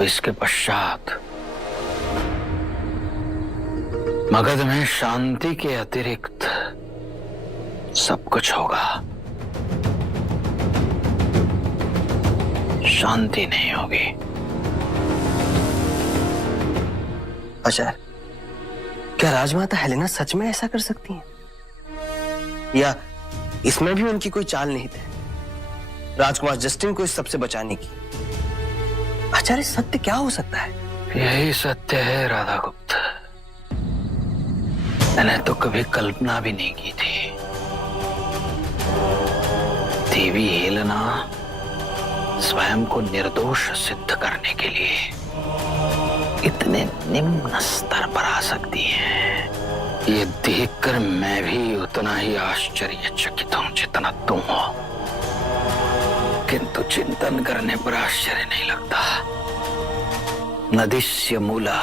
अब इसके पश्चात मगध में शांति के अतिरिक्त सब कुछ होगा। शांति नहीं होगी। आचार्य, क्या राजमाता हेलेना सच में ऐसा कर सकती हैं? या इसमें भी उनकी कोई चाल नहीं थी राजकुमार जस्टिन को इस सबसे बचाने की? आचार्य, सत्य क्या हो सकता है? यही सत्य है राधागुप्त। मैंने तो कभी कल्पना भी नहीं की थी। देवी हेलेना स्वयं को निर्दोष सिद्ध करने के लिए इतने निम्न स्तर पर आ सकती है। ये देखकर मैं भी उतना ही आश्चर्यचकित हूं जितना तुम हो, किंतु चिंतन करने पर आश्चर्य नहीं लगता। नदिस्य मूला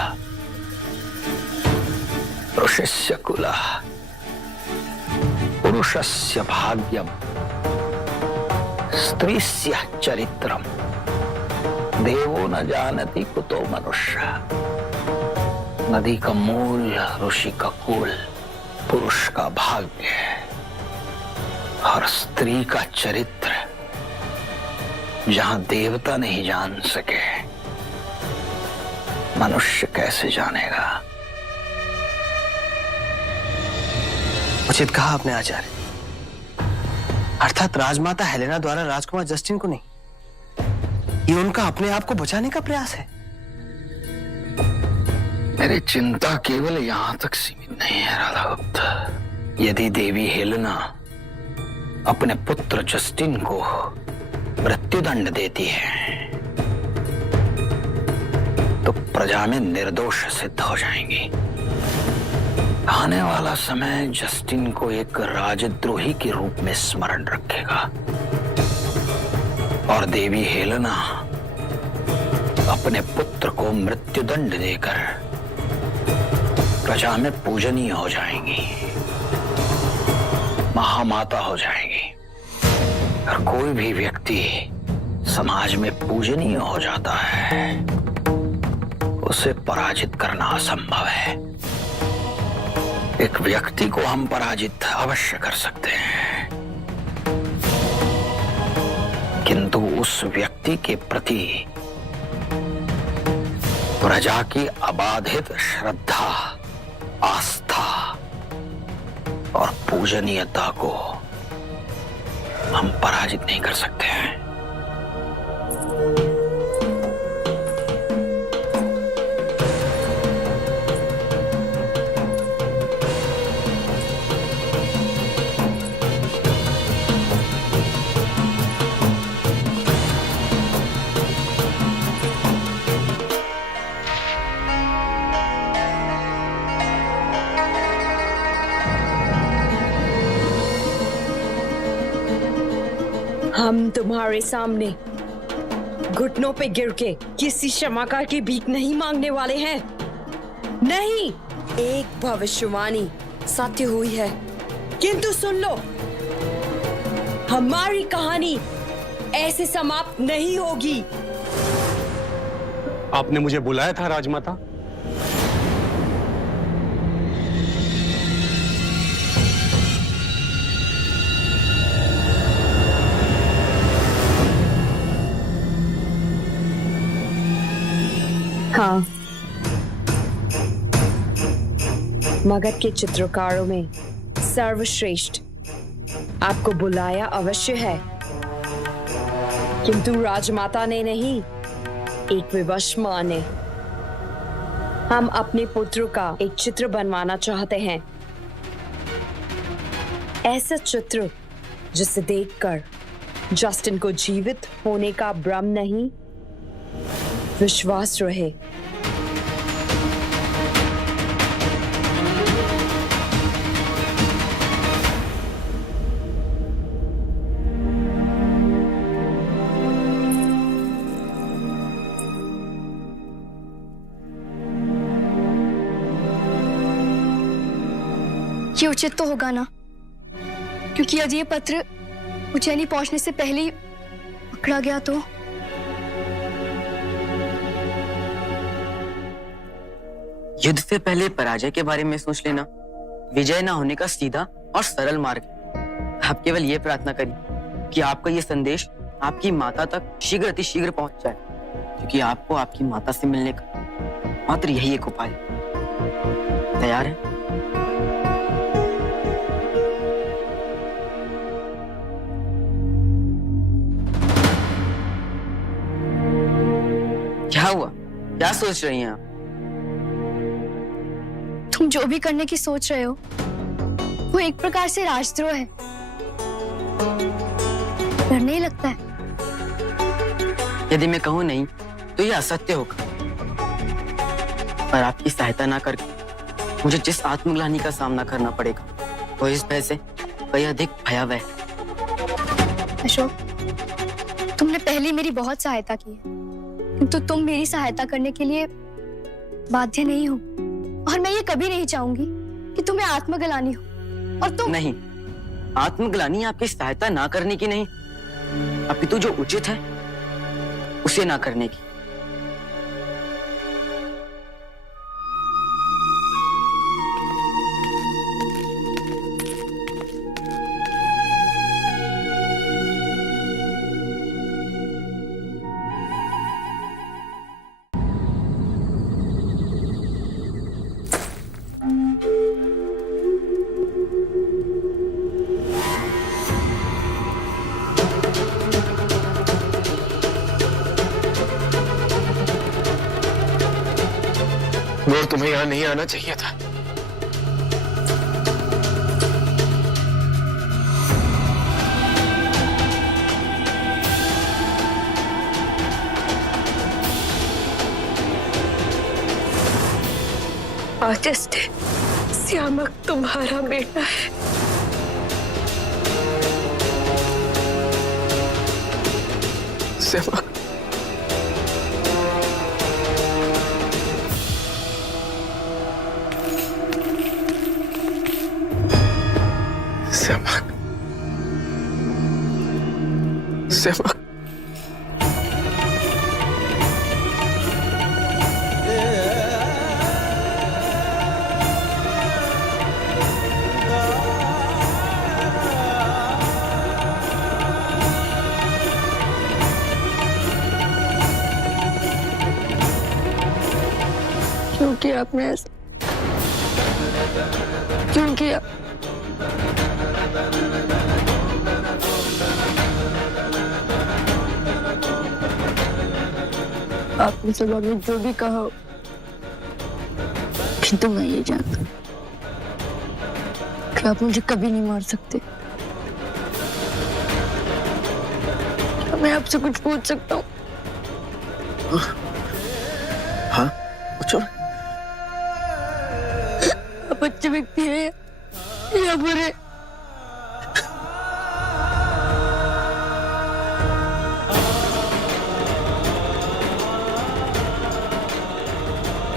ऋषस्य कुला पुरुषस्य भाग्यम स्त्रीस्य चरित्रम देवो न जानति कुतो मनुष्य। नदी का मूल, ऋषि का कुल, पुरुष का भाग्य और स्त्री का चरित्र जहां देवता नहीं जान सके, मनुष्य कैसे जानेगा? उचित कहा आपने आचार्य। अर्थात राजमाता हेलेना द्वारा राजकुमार जस्टिन को नहीं, ये उनका अपने आप को बचाने का प्रयास है। मेरी चिंता केवल यहां तक सीमित नहीं है राधागुप्त। यदि देवी हेलेना अपने पुत्र जस्टिन को मृत्युदंड देती है तो प्रजा में निर्दोष सिद्ध हो जाएंगी। आने वाला समय जस्टिन को एक राजद्रोही के रूप में स्मरण रखेगा और देवी हेलेना अपने पुत्र को मृत्युदंड देकर प्रजा में पूजनीय हो जाएंगी, महामाता हो जाएंगी। और कोई भी व्यक्ति समाज में पूजनीय हो जाता है, उसे पराजित करना असंभव है। एक व्यक्ति को हम पराजित अवश्य कर सकते हैं, किंतु उस व्यक्ति के प्रति प्रजा की अबाधित श्रद्धा, आस्था और पूजनीयता को हम पराजित नहीं कर सकते हैं। हम तुम्हारे सामने घुटनों पे गिर के किसी क्षमा की भीख नहीं मांगने वाले हैं। नहीं, एक भविष्यवाणी सत्य हुई है, किंतु सुन लो, हमारी कहानी ऐसे समाप्त नहीं होगी। आपने मुझे बुलाया था राजमाता? हाँ, मगध के चित्रकारों में सर्वश्रेष्ठ आपको बुलाया अवश्य है, किंतु राजमाता ने नहीं, एक विवश मां ने। हम अपने पुत्र का एक चित्र बनवाना चाहते हैं, ऐसा चित्र जिसे देखकर जस्टिन को जीवित होने का भ्रम नहीं, विश्वास रहे। ये उचित तो होगा ना, क्योंकि यदि ये पत्र उज्जैनी पहुंचने से पहले ही पकड़ा गया तो युद्ध से पहले पराजय के बारे में सोच लेना विजय ना होने का सीधा और सरल मार्ग है। आप केवल ये प्रार्थना करिए कि आपका ये संदेश आपकी माता तक शीघ्र अतिशीघ्र पहुंच जाए, क्योंकि आपको आपकी माता से मिलने का मात्र यही एक उपाय है। तैयार है? क्या हुआ? क्या सोच रही हैं आप? तुम जो भी करने की सोच रहे हो वो एक प्रकार से राजद्रोह है। डर नहीं लगता है? यदि मैं कहूं नहीं तो यह असत्य होगा, पर आपकी सहायता ना करके मुझे जिस आत्मग्लानि का सामना करना पड़ेगा वो इस भय से कहीं अधिक भयावह है। अशोक, तुमने पहले मेरी बहुत सहायता की है, किंतु तुम मेरी सहायता करने के लिए बाध्य नहीं हो, और मैं ये कभी नहीं चाहूंगी कि तुम्हें आत्मग्लानि हो। और तुम नहीं, आत्मग्लानि आपकी सहायता ना करने की नहीं, अपितु जो उचित है उसे ना करने की। गौर, तुम्हें यहाँ नहीं आना चाहिए था। आदित्य, श्यामक तुम्हारा बेटा है। श्यामक, श्यामक, श्यामक, क्यों किया आपने ऐसा? क्यों किया? आपने सब हमें जो भी कहा हो, किंतु मैं ये जानता हूं कि आप मुझे कभी नहीं मार सकते। क्या मैं आपसे कुछ पूछ सकता हूँ? हाँ, पूछो। आप अच्छे व्यक्ति हैं या बुरे?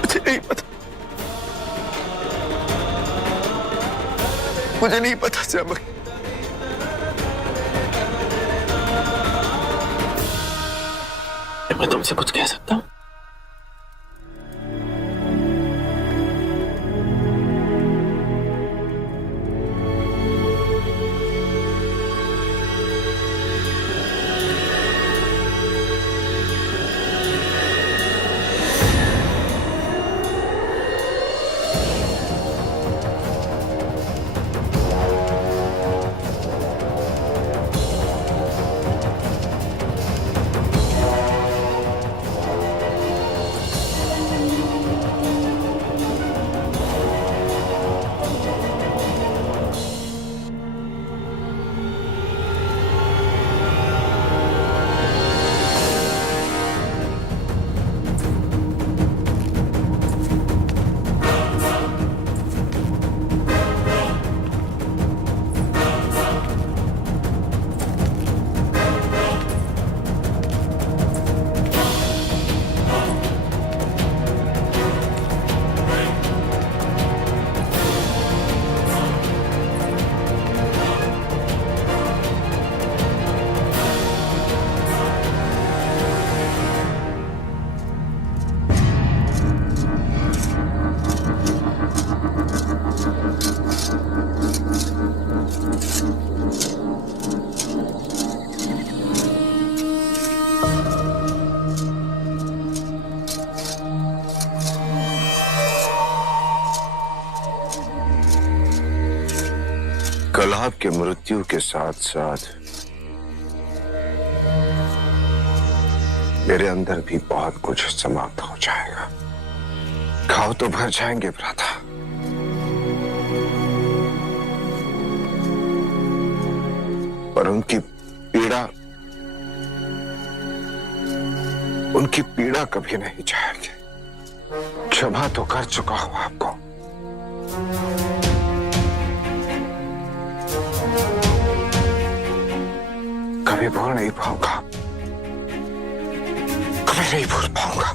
मुझे नहीं पता, मुझे नहीं पता श्यामक। मैं तुमसे कुछ कह सकता हूँ? कलाब के मृत्यु के साथ साथ मेरे अंदर भी बहुत कुछ समाप्त हो जाएगा। घाव तो भर जाएंगे भ्राता, पर उनकी पीड़ा कभी नहीं जाएगी। क्षमा तो कर चुका हूं आपको। कभी भूल नहीं पाऊंगा, कभी नहीं भूल पाऊंगा।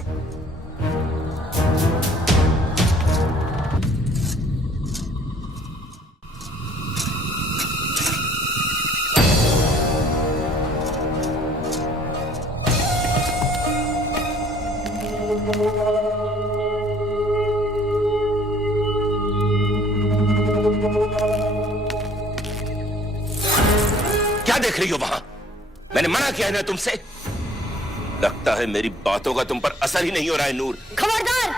क्या देख रही हो वहां? मैंने मना किया है ना तुमसे। लगता है मेरी बातों का तुम पर असर ही नहीं हो रहा है नूर। खबरदार!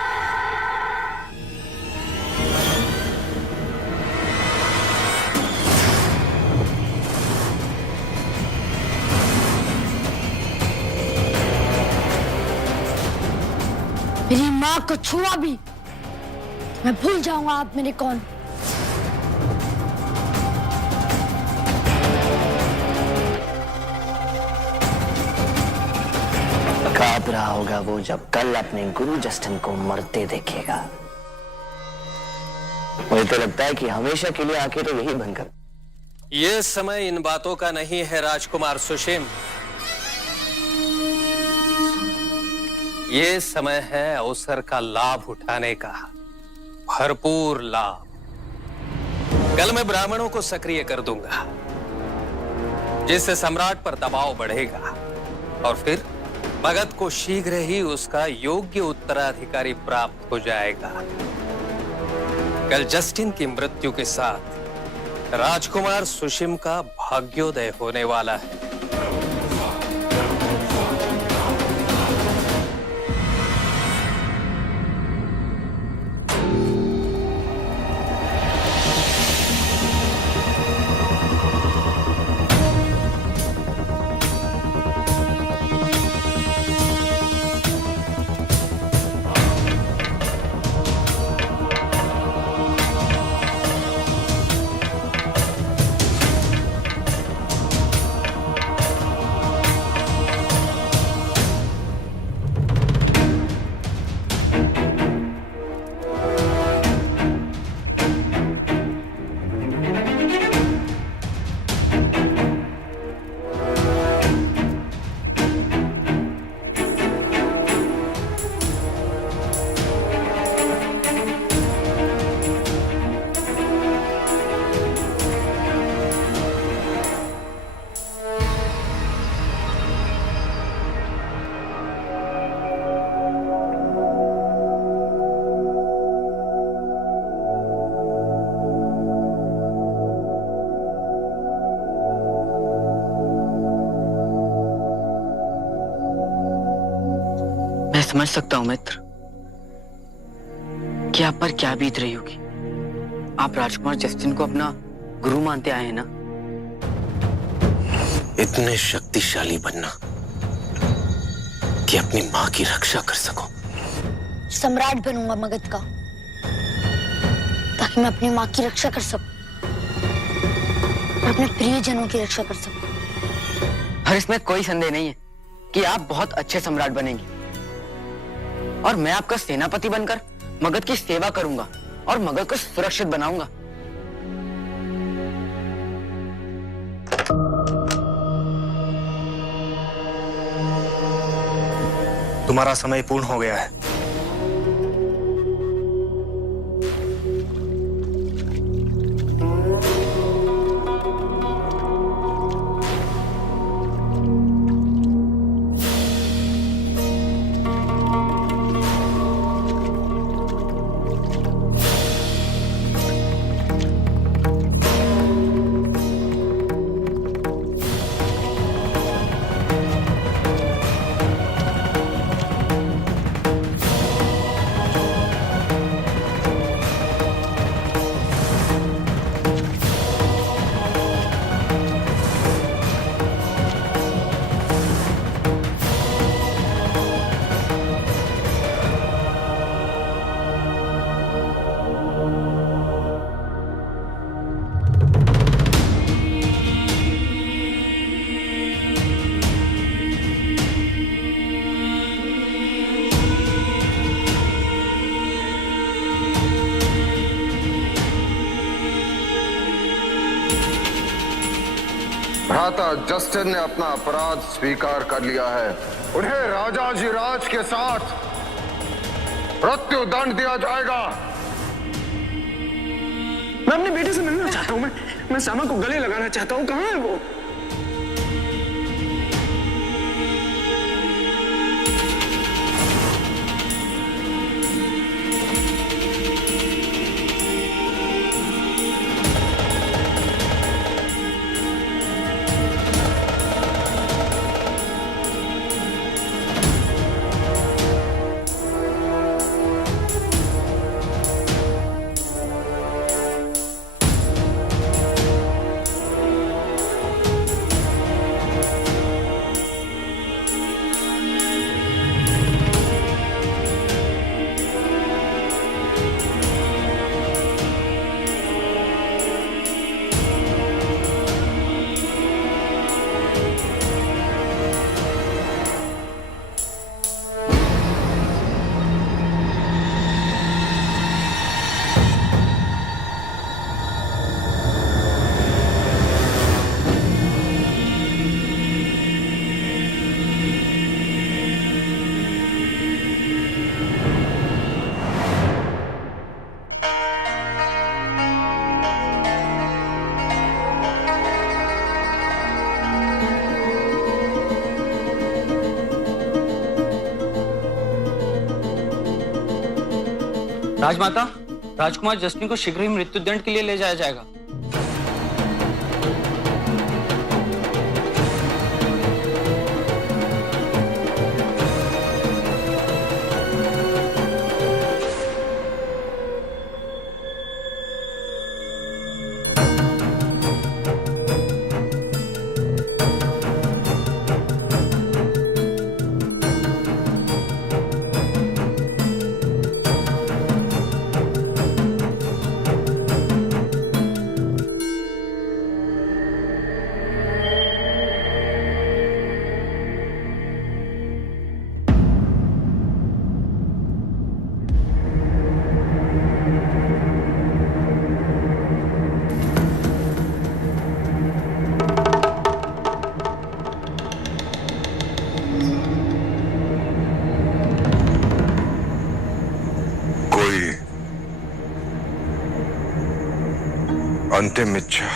मेरी माँ को छुआ भी मैं भूल जाऊंगा आप मेरे कौन। कांप रहा होगा वो जब कल अपने गुरु जस्टिन को मरते देखेगा। मुझे तो लगता है कि हमेशा के लिए आके तो यही बनकर। ये समय इन बातों का नहीं है राजकुमार सुषेम। ये समय है अवसर का लाभ उठाने का, भरपूर लाभ। कल मैं ब्राह्मणों को सक्रिय कर दूंगा, जिससे सम्राट पर दबाव बढ़ेगा और फिर मगध को शीघ्र ही उसका योग्य उत्तराधिकारी प्राप्त हो जाएगा। कल जस्टिन की मृत्यु के साथ राजकुमार सुषिम का भाग्योदय होने वाला है। मैं समझ सकता हूं मित्र कि आप पर क्या बीत रही होगी। आप राजकुमार जस्टिन को अपना गुरु मानते आए हैं ना। इतने शक्तिशाली बनना कि अपनी मां की रक्षा कर सको। सम्राट बनूंगा मगध का, ताकि मैं अपनी माँ की रक्षा कर सकूं और अपने प्रियजनों की रक्षा कर सकूं। और इसमें कोई संदेह नहीं है कि आप बहुत अच्छे सम्राट बनेंगे और मैं आपका सेनापति बनकर मगध की सेवा करूंगा और मगध को सुरक्षित बनाऊंगा। तुम्हारा समय पूर्ण हो गया है। भ्राता जस्टिन ने अपना अपराध स्वीकार कर लिया है। उन्हें राजाधिराज के साथ मृत्यु दंड दिया जाएगा। मैं अपने बेटे से मिलना चाहता हूँ। मैं श्यामा को गले लगाना चाहता हूँ। कहाँ है वो? राजमाता, राजकुमार जस्टिन को शीघ्र ही मृत्युदंड के लिए ले जाया जाएगा। अंतिम इच्छा?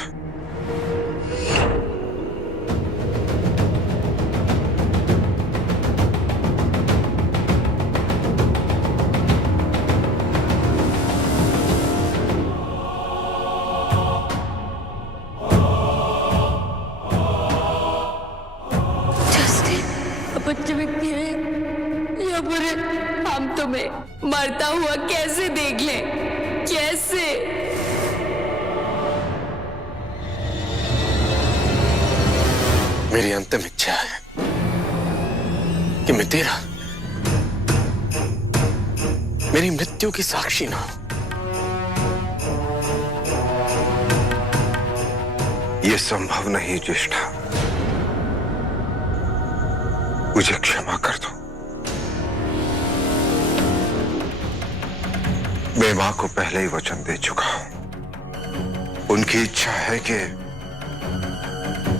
बच्चे व्यक्ति है या बुरे, हम तुम्हें मरता हुआ कैसे देख लें? कैसे? मेरी अंतिम इच्छा है कि मैं तेरा, मेरी मृत्यु की साक्षी ना हो। यह संभव नहीं ज्येष्ठा, मुझे क्षमा कर दो। मैं मां को पहले ही वचन दे चुका हूं। उनकी इच्छा है कि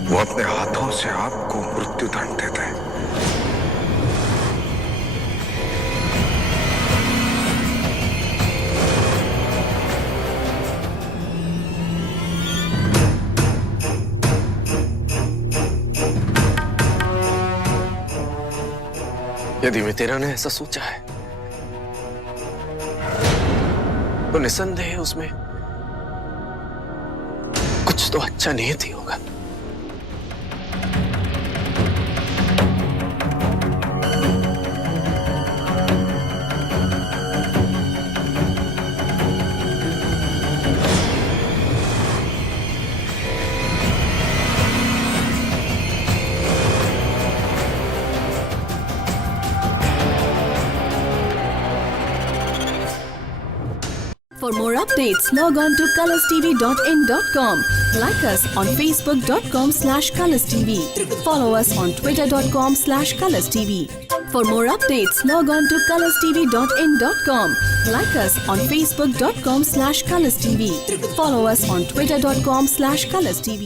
वो अपने हाथों से आपको मृत्युदंड दे दें। यदि मैं तेरा ने ऐसा सोचा है तो निसंदेह उसमें कुछ तो अच्छा निहित ही होगा। For more updates, log on to colorstv.in.com. Like us on facebook.com/colorstv. Follow us on twitter.com/colorstv. For more updates, log on to colorstv.in.com. Like us on facebook.com/colorstv. Follow us on twitter.com/colorstv.